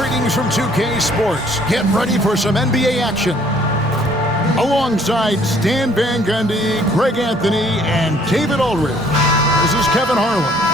Greetings from 2K Sports. Get ready for some NBA action. Alongside Stan Van Gundy, Greg Anthony, and David Aldridge, this is Kevin Harlan.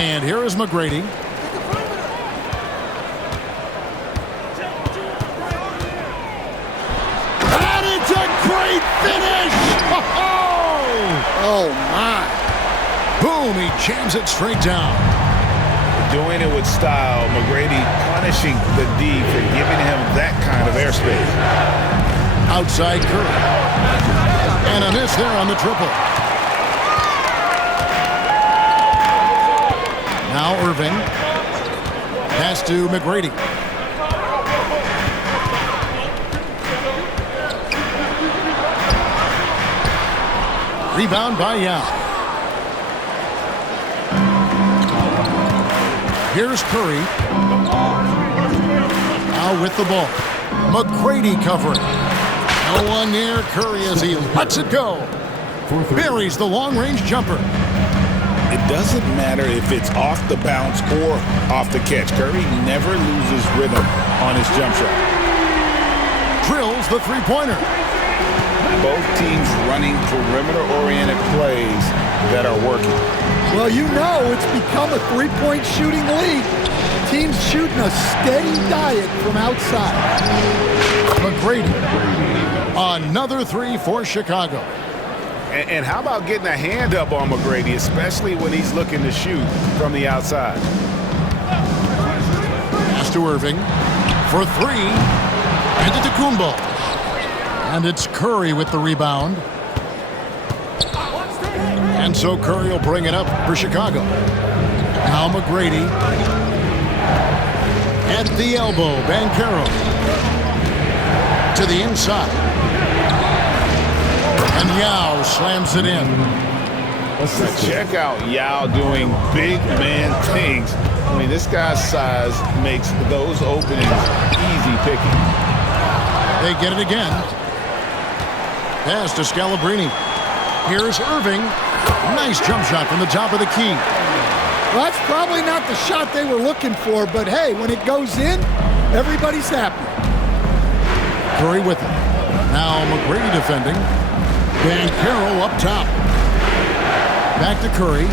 And here is McGrady. And it's a great finish! Oh, my. Boom, he jams it straight down. Doing it with style. McGrady punishing the D for giving him that kind of airspace. Outside Curry. And a miss there on the triple. Now Irving. Pass to McGrady. Rebound by Yao. Here's Curry. Now with the ball. McGrady covering. No one near Curry as he lets it go. Buries the long-range jumper. It doesn't matter if it's off the bounce or off the catch. Curry never loses rhythm on his jump shot. Drills the three-pointer. Both teams running perimeter-oriented plays that are working. Well, you know it's become a three-point shooting league. Teams shooting a steady diet from outside. McGrady. Another three for Chicago. And how about getting a hand up on McGrady, especially when he's looking to shoot from the outside? Pass to Irving for three. Antetokounmpo. And it's Curry with the rebound. And so Curry will bring it up for Chicago. Now McGrady. At the elbow, Banchero. To the inside. And Yao slams it in. Check out Yao doing big man things. I mean, this guy's size makes those openings easy picking. They get it again. Pass to Scalabrine. Here's Irving. Nice jump shot from the top of the key. Well, that's probably not the shot they were looking for, but hey, when it goes in, everybody's happy. Curry with it. Now McGrady defending. Banchero up top. Back to Curry.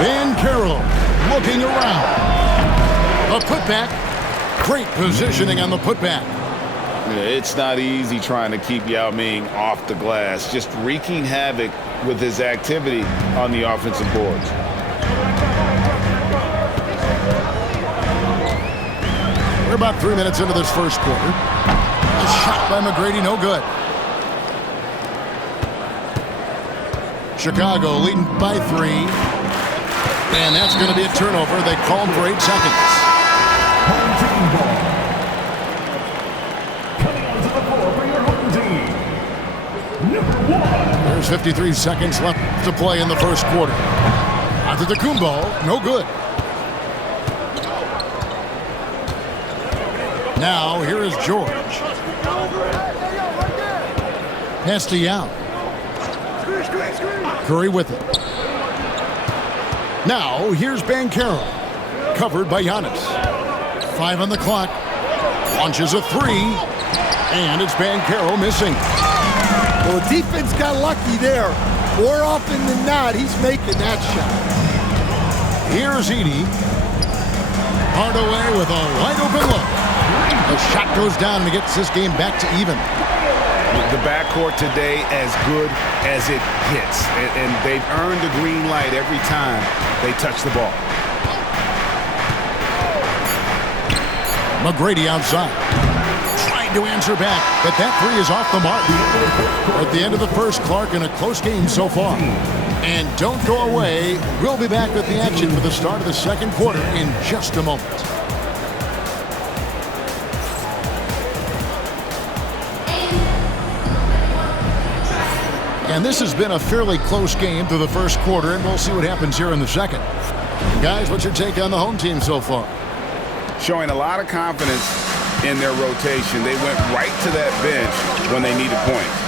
Banchero looking around. A putback. Great positioning on the putback. It's not easy trying to keep Yao Ming off the glass, just wreaking havoc with his activity on the offensive boards. We're about 3 minutes into this first quarter. A shot by McGrady, no good. Chicago leading by 3. And that's going to be a turnover. They called for 8 seconds. Home team ball. Coming onto the floor for your home team. Number 1. There's 53 seconds left to play in the first quarter. Antetokounmpo, no good. Now, here is George. Pass to Yao. Curry with it. Now, here's Banchero. Covered by Giannis. 5 on the clock. Launches a 3. And it's Banchero missing. Well, the defense got lucky there. More often than not, he's making that shot. Here's Edey. Hardaway with a wide open look. The shot goes down and gets this game back to even. The backcourt today as good as it gets. And they've earned the green light every time they touch the ball. McGrady outside. trying to answer back, but that three is off the mark. At the end of the first, Clark, in a close game so far. And don't go away. We'll be back with the action for the start of the second quarter in just a moment. And this has been a fairly close game through the first quarter, and we'll see what happens here in the second. Guys, what's your take on the home team so far? Showing a lot of confidence in their rotation. They went right to that bench when they needed points.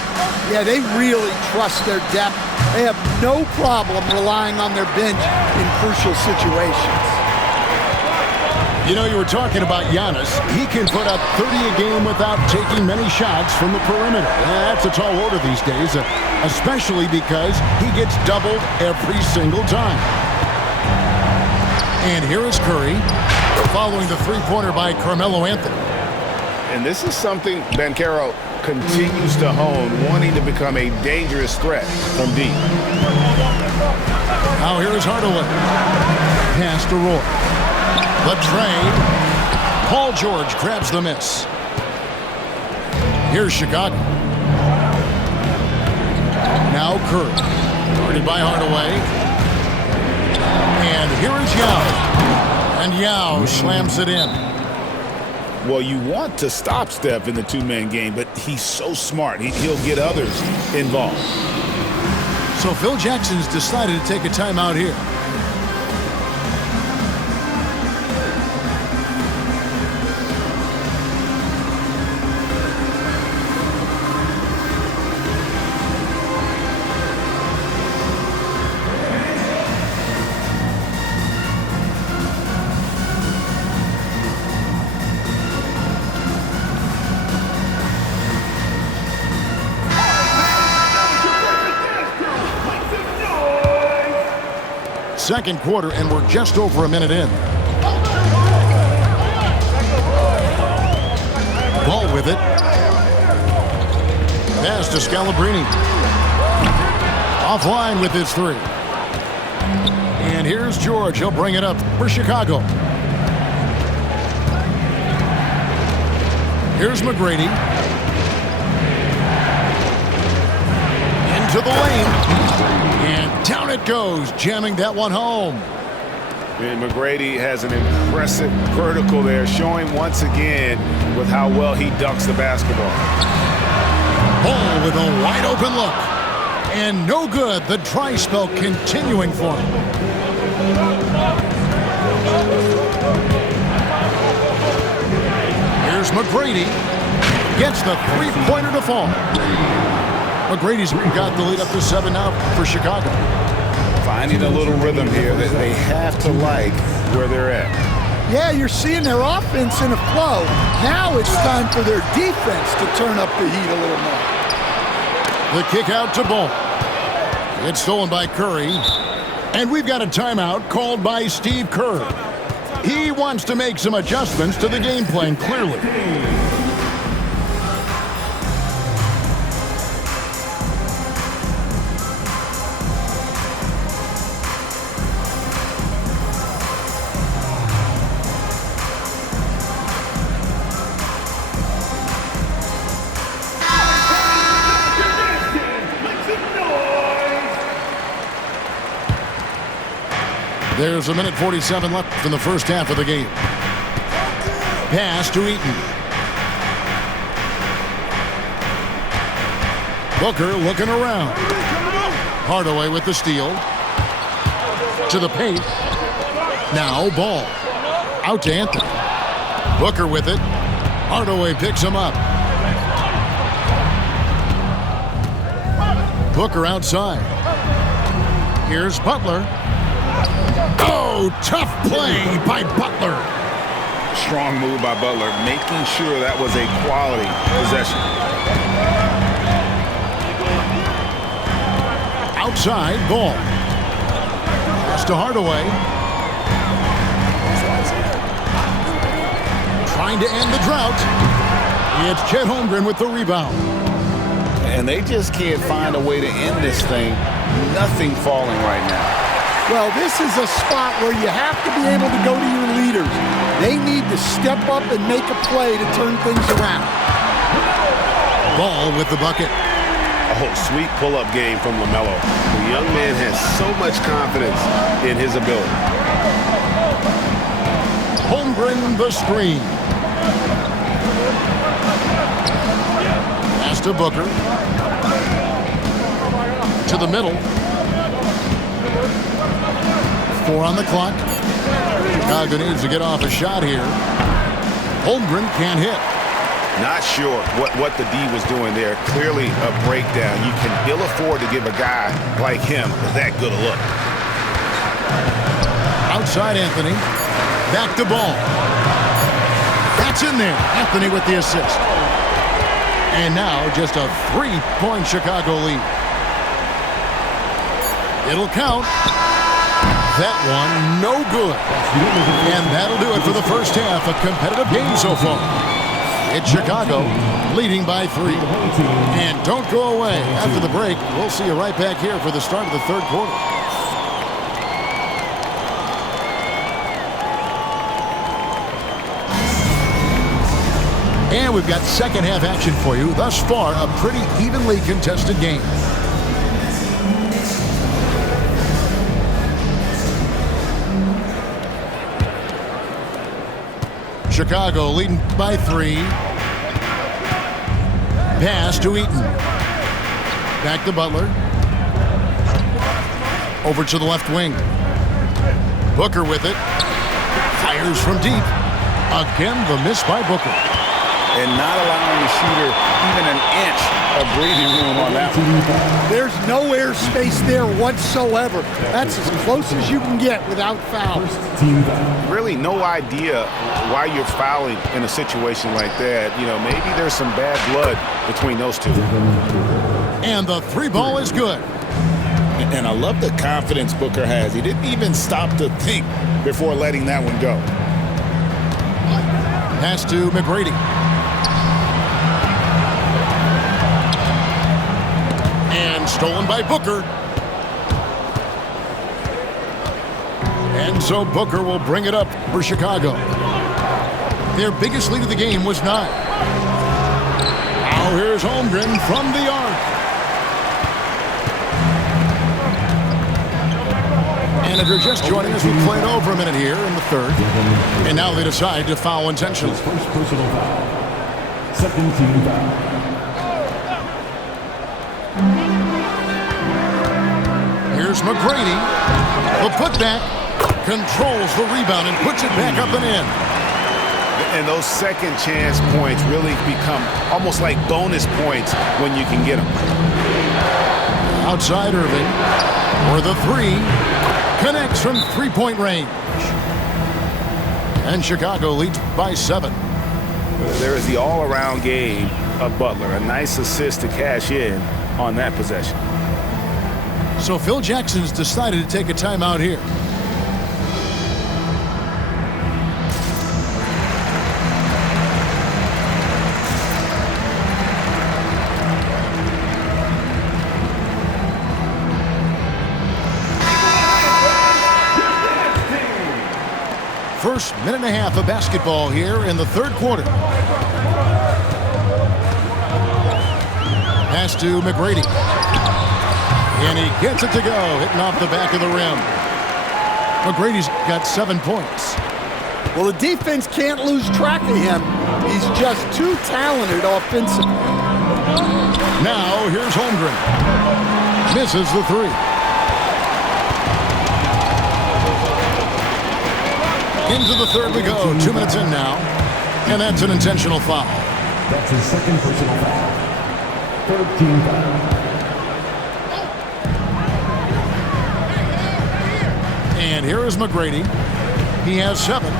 Yeah, they really trust their depth. They have no problem relying on their bench in crucial situations. You know, you were talking about Giannis. He can put up 30 a game without taking many shots from the perimeter. That's a tall order these days, especially because he gets doubled every single time. And here is Curry, following the three-pointer by Carmelo Anthony. And this is something Banchero continues to hone, wanting to become a dangerous threat from deep. Now here is Hardaway. Pass to Roy. The trade. Paul George grabs the miss. Here's Chicago. Now Curry. Guarded by Hardaway. And here is Yao. And Yao slams it in. Well, you want to stop Steph in the two-man game, but he's so smart. He'll get others involved. So Phil Jackson's decided to take a timeout here. Second quarter, and we're just over a minute in. Ball with it. Pass to Scalabrine. Offline with his three. And here's George. He'll bring it up for Chicago. Here's McGrady. Into the lane. And down it goes, jamming that one home. And McGrady has an impressive vertical there, showing once again with how well he dunks the basketball. Ball with a wide open look. And no good, the dry spell continuing for him. Here's McGrady. Gets the three-pointer to fall. McGrady's got the lead up to 7 now for Chicago. Finding a little rhythm here that they have to like where they're at. Yeah, you're seeing their offense in a flow. Now it's time for their defense to turn up the heat a little more. The kick out to Ball. It's stolen by Curry. And we've got a timeout called by Steve Kerr. He wants to make some adjustments to the game plan, clearly. There's a minute 47 left in the first half of the game. Pass to Eaton. Booker looking around. Hardaway with the steal. To the paint. Now Ball. Out to Anthony. Booker with it. Hardaway picks him up. Booker outside. Here's Butler. Oh, tough play by Butler. Strong move by Butler, making sure that was a quality possession. Outside, Ball. Pass to Hardaway. Trying to end the drought. It's Chet Holmgren with the rebound. And they just can't find a way to end this thing. Nothing falling right now. Well, this is a spot where you have to be able to go to your leaders. They need to step up and make a play to turn things around. Ball with the bucket. Oh, sweet pull-up game from LaMelo. The young man has so much confidence in his ability. Holmgren the screen. Pass to Booker. To the middle. 4 on the clock. Chicago needs to get off a shot here. Holmgren can't hit. Not sure what the D was doing there. Clearly a breakdown. You can ill afford to give a guy like him that good a look. Outside Anthony. Back to Ball. That's in there. Anthony with the assist. And now just a 3-point Chicago lead. It'll count. That one, no good. And that'll do it for the first half. A competitive game so far. It's Chicago leading by 3. And don't go away. After the break, we'll see you right back here for the start of the third quarter. And we've got second half action for you. Thus far, a pretty evenly contested game. Chicago leading by 3. Pass to Eaton. Back to Butler. Over to the left wing. Booker with it. Fires from deep. Again, the miss by Booker. And not allowing the shooter even an inch of breathing room on that one. There's no air space there whatsoever. That's as close as you can get without fouls. Really no idea why you're fouling in a situation like that. You know, maybe there's some bad blood between those two. And the 3 ball is good. And I love the confidence Booker has. He didn't even stop to think before letting that one go. Pass to McGrady. And stolen by Booker. And so Booker will bring it up for Chicago. Their biggest lead of the game was 9. Now here's Holmgren from the arc. And if you're just joining us, we played over a minute here in the third. And now they decide to foul intentionally. First personal foul. Second team foul. Here's McGrady. The putback controls the rebound and puts it back up and in. And those second chance points really become almost like bonus points when you can get them. Outside Irving. For the 3. Connects from 3-point range. And Chicago leads by 7. There is the all-around game of Butler. A nice assist to cash in on that possession. So Phil Jackson's decided to take a timeout here. First minute and a half of basketball here in the third quarter. Pass to McGrady. And he gets it to go, hitting off the back of the rim. McGrady's got 7 points. Well, the defense can't lose track of him. He's just too talented offensively. Now, here's Holmgren. Misses the 3. Into the third we go. 2 minutes in now. And that's an intentional foul. That's his second personal foul. Third team foul. And here is McGrady. He has 7. 2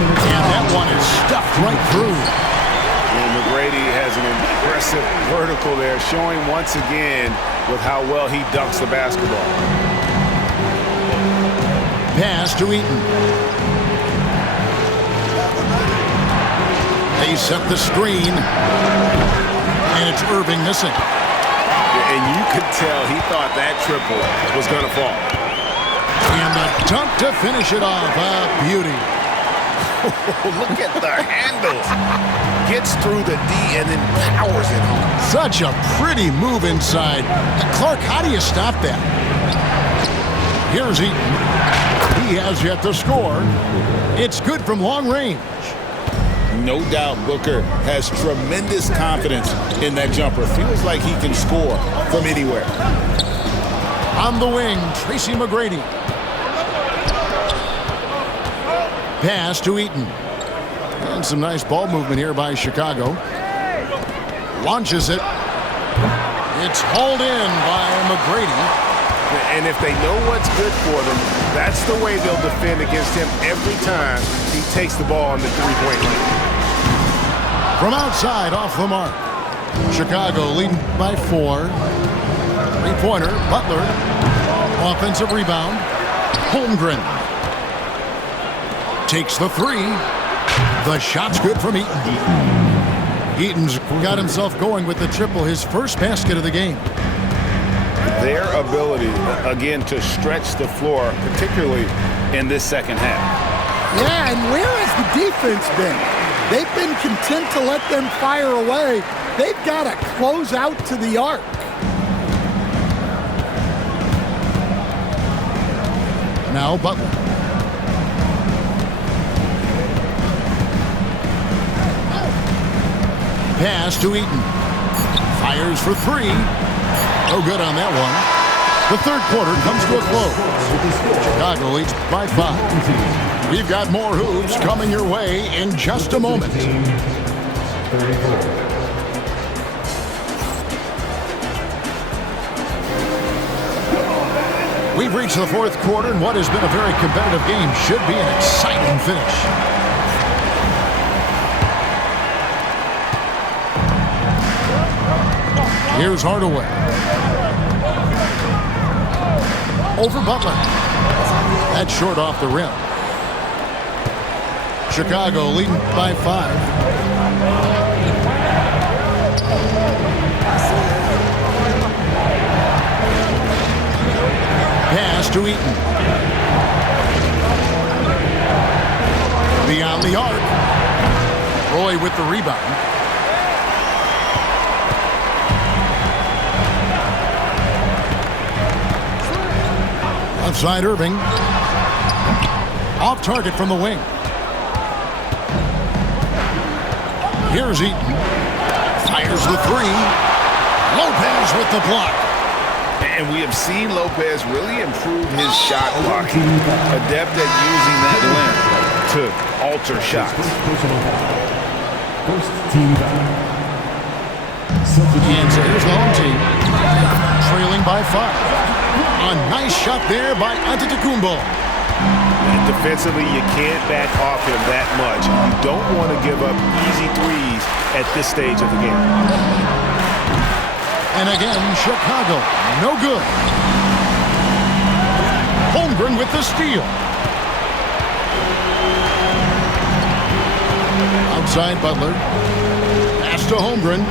minutes. And that one is stuffed right through. And McGrady has an impressive vertical there, showing once again with how well he dunks the basketball. Pass to Eaton. They set the screen. And it's Irving missing. And you could tell he thought that triple was going to fall. And the dunk to finish it off. A beauty. Look at the handles. gets through the D and then powers it home. Such a pretty move inside. Clark, how do you stop that? Here's Eaton. He has yet to score. It's good from long range. No doubt Booker has tremendous confidence in that jumper. Feels like he can score from anywhere. On the wing, Tracy McGrady. Pass to Eaton. And some nice ball movement here by Chicago. Launches it. It's hauled in by McGrady. And if they know what's good for them, that's the way they'll defend against him every time he takes the ball on the three-point line. From outside, off the mark. Chicago leading by 4. Three-pointer, Butler. Offensive rebound. Holmgren. Takes the 3. The shot's good from Eaton. Eaton's got himself going with the triple, his first basket of the game. Their ability, again, to stretch the floor, particularly in this second half. Yeah, and where has the defense been? They've been content to let them fire away. They've got to close out to the arc. Now Butler. Pass to Eaton. Fires for 3. No good on that one. The third quarter comes to a close. Chicago leads by 5. We've got more hoops coming your way in just a moment. We've reached the fourth quarter, and what has been a very competitive game should be an exciting finish. Here's Hardaway. Over Butler. That's short off the rim. Chicago leading by 5. Pass to Eaton. Beyond the arc. Roy with the rebound. Outside Irving. Off target from the wing. Here's Eaton. Fires the 3. Lopez with the block. And we have seen Lopez really improve his shot blocking. Adept at using that length to alter shots. First team foul. And so here's the home team. Trailing by 5. A nice shot there by Antetokounmpo. And defensively, you can't back off him that much. You don't want to give up easy threes at this stage of the game. And again, Chicago, no good. Holmgren with the steal. Outside Butler. Pass to Holmgren.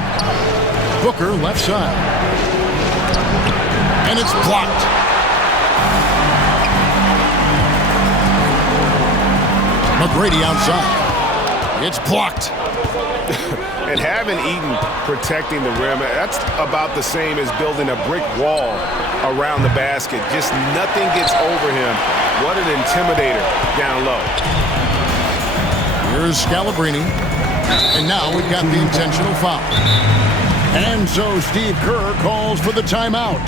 Booker left side. And it's blocked. McGrady outside. It's blocked. And having Eaton protecting the rim, that's about the same as building a brick wall around the basket. Just nothing gets over him. What an intimidator down low. Here's Scalabrine. And now we've got the intentional foul. And so Steve Kerr calls for the timeout.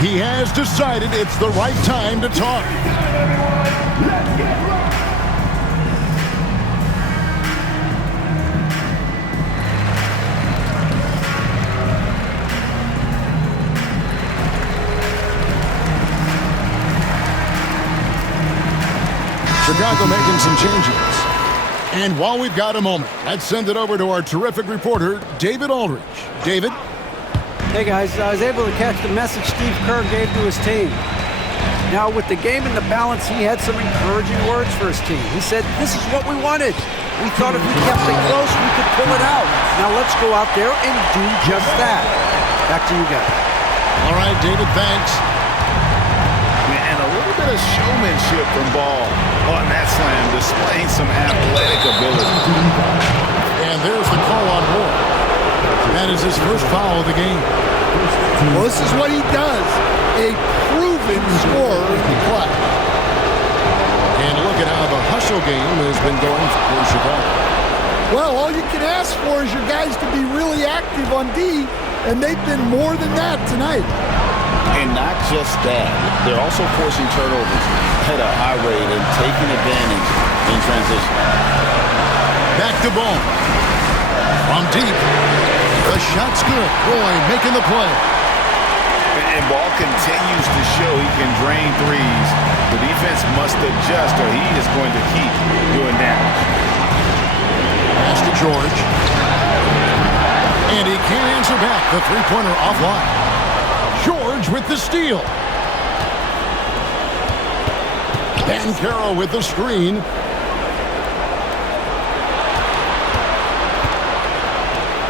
He has decided it's the right time to talk. Chicago making some changes. And while we've got a moment, let's send it over to our terrific reporter, David Aldridge. David? Hey guys, I was able to catch the message Steve Kerr gave to his team. Now with the game in the balance, he had some encouraging words for his team. He said, this is what we wanted. We thought if we kept it close, we could pull it out. Now let's go out there and do just that. Back to you guys. All right, David, thanks. And a little bit of showmanship from Ball on that slam, displaying some athletic ability. And And there's the call on Moore. That is his first foul of the game. Well, this is what he does. A proven scorer in the clutch. And look at how the hustle game has been going for Chicago. Well, all you can ask for is your guys to be really active on D, and they've been more than that tonight. And not just that, they're also forcing turnovers at a high rate and taking advantage in transition. Back to Bone. From deep. The shot's good. Roy making the play. And Ball continues to show he can drain threes. The defense must adjust or he is going to keep doing damage. Pass to George. And he can't answer back. The three-pointer offline. George with the steal. Banchero with the screen.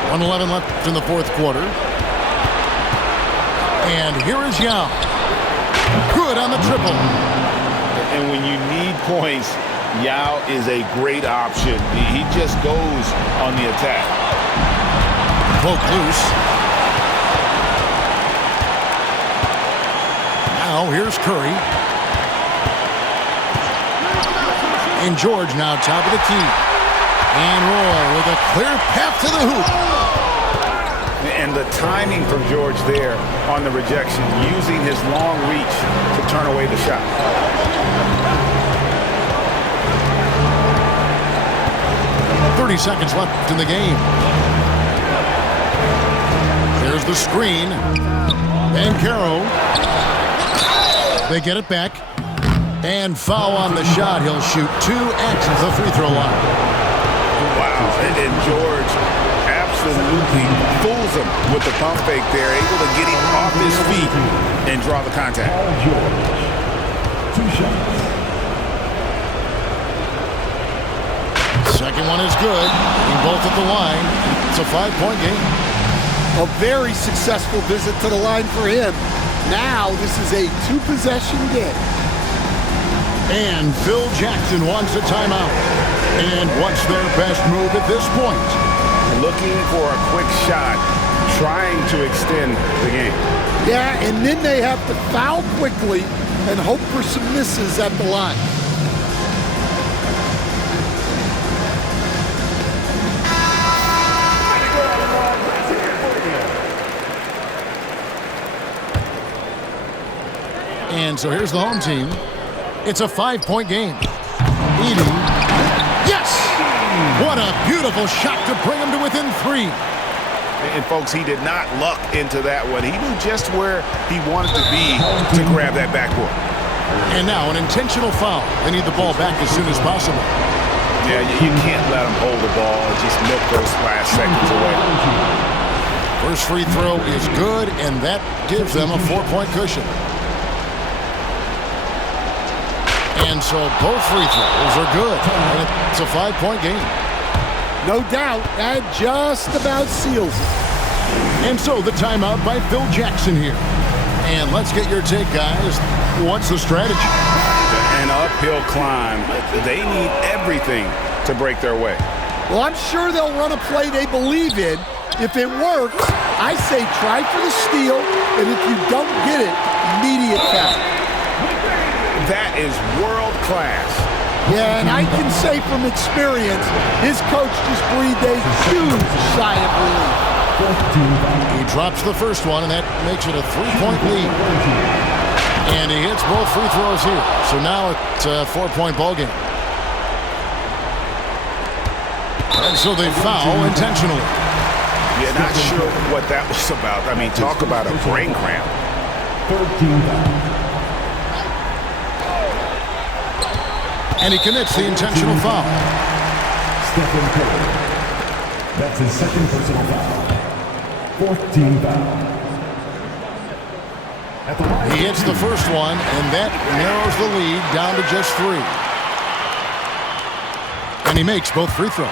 .111 left in the fourth quarter. And here is Yao. Good on the triple. And when you need points, Yao is a great option. He just goes on the attack. Poke loose. Now here's Curry. And George now top of the key. And Roy with a clear path to the hoop. And the timing from George there on the rejection, using his long reach to turn away the shot. .30 seconds left in the game. There's the screen. Banchero. They get it back. And foul on the shot. He'll shoot 2 at the free throw line. Wow. And George absolutely fools him with the pump fake there, able to get him off his feet and draw the contact. George. 2 shots. Second one is good. Both at the line. It's a 5-point game. A very successful visit to the line for him. Now this is a 2-possession game. And Phil Jackson wants a timeout. And what's their best move at this point? Looking for a quick shot, trying to extend the game. Yeah, and then they have to foul quickly and hope for some misses at the line. And so here's the home team. It's a 5-point game. Edey. Yes! What a beautiful shot to bring him to within 3. And folks, he did not luck into that one. He knew just where he wanted to be to grab that backboard. And now an intentional foul. They need the ball back as soon as possible. Yeah, you can't let him hold the ball and just milk those last seconds away. First free throw is good, and that gives them a 4-point cushion. And so both free throws are good. And it's a 5-point game. No doubt, that just about seals it. And so the timeout by Phil Jackson here. And let's get your take, guys. What's the strategy? An uphill climb. They need everything to break their way. Well, I'm sure they'll run a play they believe in. If it works, I say try for the steal, and if you don't get it, immediate foul. That is world class. Yeah, and I can say from experience, his coach just breathed a huge sigh of relief. He drops the first one, and that makes it a 3-point lead. And he hits both free throws here. So now it's a 4-point ball game. And so they foul intentionally. Yeah, not sure what that was about. I mean, talk about a brain cramp. 13 And he commits the intentional foul. Stephen Curry. That's his second personal foul. 14 foul. He hits the first one, and that narrows the lead down to just 3. And he makes both free throws.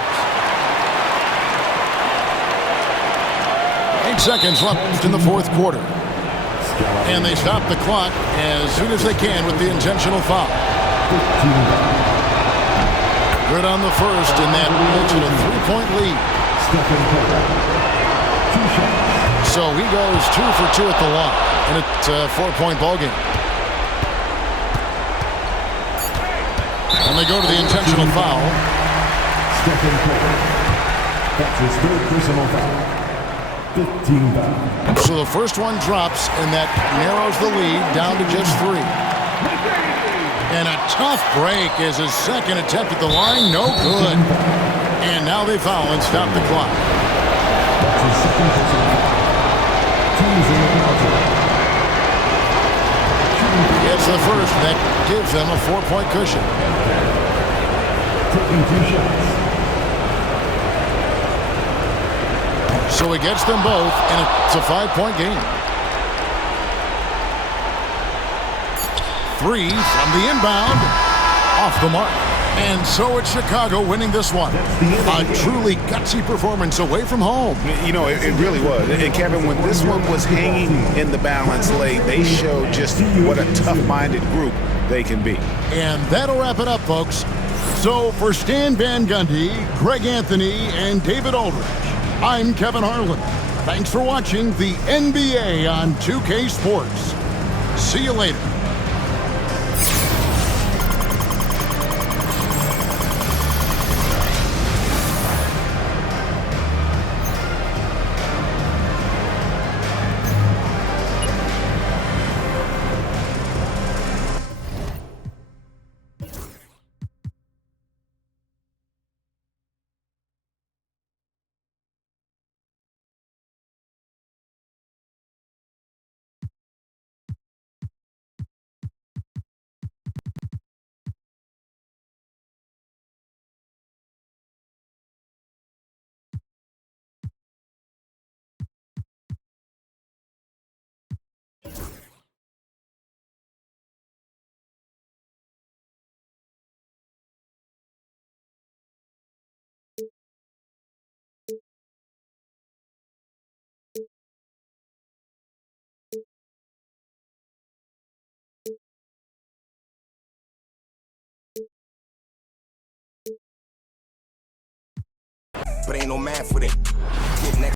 8 seconds left in the fourth quarter. And they stop the clock as soon as they can with the intentional foul. Good on the first, and that makes it a 3-point lead. So he goes 2 for 2 at the line, and it's a 4-point ball game. And they go to the intentional foul. That's his third personal foul. 15 foul. So the first one drops, and that narrows the lead down to just 3. And a tough break as his second attempt at the line, no good. And now they foul and stop the clock. That's his second personal foul. Teams in the penalty. It's the first, and that gives them a 4-point cushion. Taking 2 shots. So he gets them both, and it's a 5-point game. 3 from the inbound, off the mark. And so it's Chicago winning this one. A truly gutsy performance away from home. You know, it really was. And Kevin, when this one was hanging in the balance late, they showed just what a tough-minded group they can be. And that'll wrap it up, folks. So for Stan Van Gundy, Greg Anthony, and David Aldridge, I'm Kevin Harlan. Thanks for watching the NBA on 2K Sports. See you later. But ain't no math with it. Get next